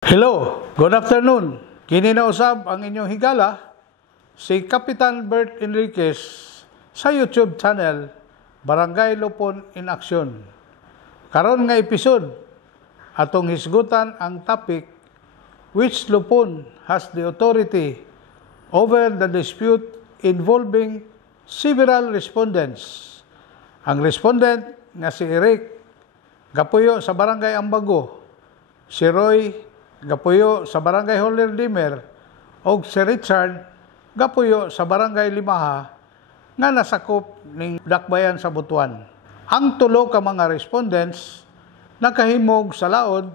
Hello, good afternoon. Kini na usab ang inyong higala, si Kapitan Bert Enriquez sa YouTube channel Barangay Lupon in Action. Karon nga episode, atong hisgutan ang topic, which Lupon has the authority over the dispute involving several respondents. Ang respondent nga si Eric, gapuyo sa Barangay Ambago, si Roy, gapuyo sa Barangay Holy Redeemer, o si Richard, gapuyo sa Barangay Limaha, nga nasakop ning dakbayan sa Butuan. Ang tulo ka mga respondents nakahimog sa laod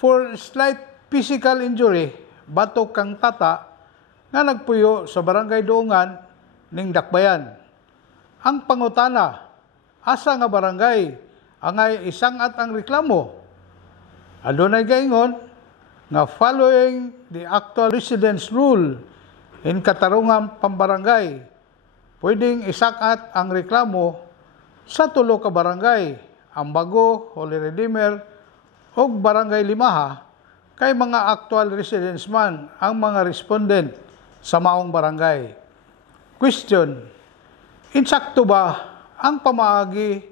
for slight physical injury batok kang tata nga nagpuyo sa Barangay Duungan ning dakbayan. Ang pangutana, asa nga barangay angay isangat ang reklamo? Adunay gaingon nga following the actual residence rule in Katarungan Pambarangay, pwedeng isakat ang reklamo sa tulo ka barangay, Ambago, Holy Redeemer, o Barangay Limaha, kay mga actual residents man ang mga respondent sa maong barangay. Question: insakto ba ang pamaagi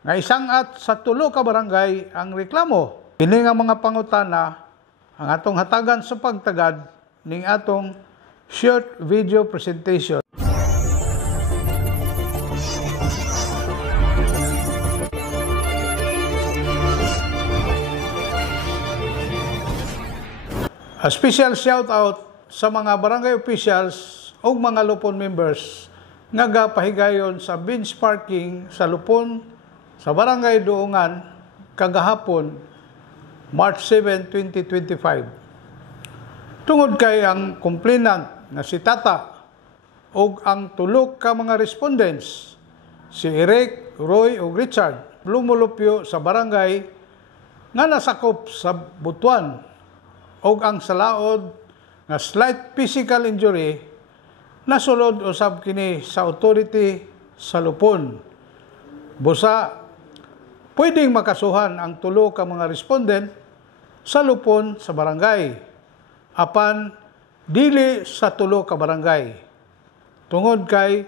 nga isangat sa tulo ka barangay ang reklamo? Kini nga mga pangutana ang atong hatagan sa pagtagad ning atong short video presentation. A special shout out sa mga barangay officials o mga Lupon members nga gapahigayon sa bench parking sa Lupon sa Barangay Duungan kagahapon March 7, 2025. Tungod kay ang complainant na si Tata o ang tulo ka mga respondents, si Eric, Roy o Richard, lumulupyo sa barangay nga nasakop sa Butuan o ang salaod nga slight physical injury nasulod usab kini sa authority sa Lupon. Busa, pwedeng makasuhan ang tulo ka mga respondent sa Lupon sa barangay, apan dili sa tulo ka barangay. Tungod kay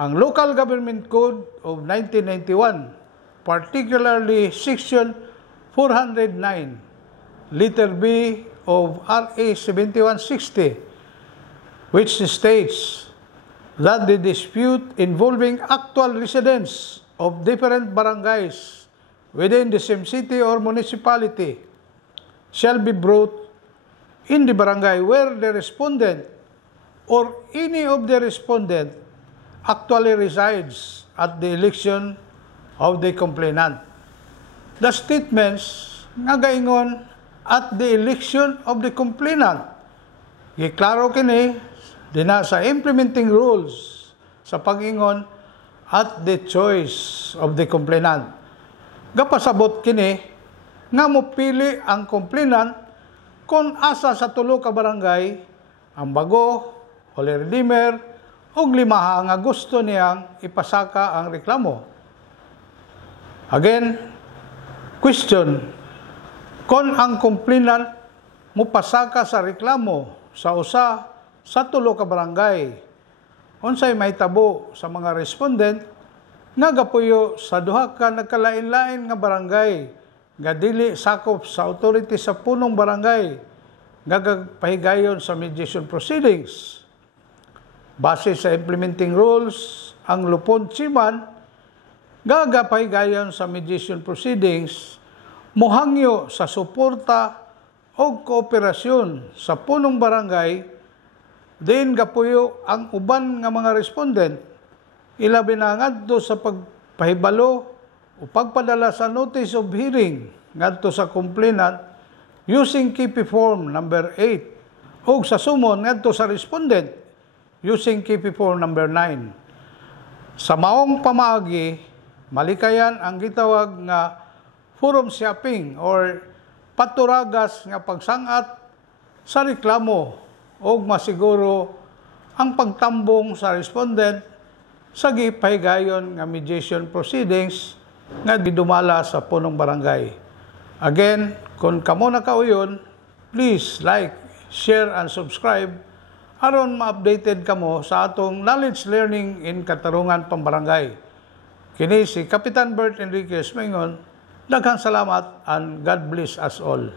ang Local Government Code of 1991, particularly Section 409, Letter B of RA 7160, which states that the dispute involving actual residents of different barangays within the same city or municipality shall be brought in the barangay where the respondent or any of the respondent actually resides at the election of the complainant. The statements nga gaingon at the election of the complainant, giklaro kini dina sa implementing rules sa pag-ingon at the choice of the complainant. Gapasabot kini nga mopili ang complainant kung asa sa tulo ka barangay, Ambago, Holy Redeemer, o Limaha nga gusto niyang ipasaka ang reklamo. Again, question: kung ang complainant mopasaka sa reklamo sa usa sa tulo ka barangay, unsay mahitabo sa mga respondent nga gapuyo sa duha ka nagkalain-lain nga barangay nga dili sakop sa authority sa punong barangay nga gagpahigayon sa mediation proceedings? Base sa implementing rules, ang Lupon Chairman gagapahigayon sa mediation proceedings mohangyo sa suporta o kooperasyon sa punong barangay, din gapuyo ang uban nga mga respondent, ilabi na ngadto sa pagpahibalo o pagpadala sa notice of hearing ngadto sa complainant using KP Form number 8 o sa sumon ngadto sa respondent using KP Form number 9. Sa maong pamaagi, malikayan ang gitawag nga forum shopping or paturagas nga pagsangat sa reklamo o masiguro ang pagtambong sa respondent sa gipahigayon nga mediation proceedings nga gidumala sa punong barangay. Again, kung kamo na kauyon, Please like, share, and subscribe aron ma-updated kamo sa atong knowledge learning in Katarungan Pambarangay. Kini si Kapitan Bert Enriquez Maingon. Daghang salamat and God bless us all.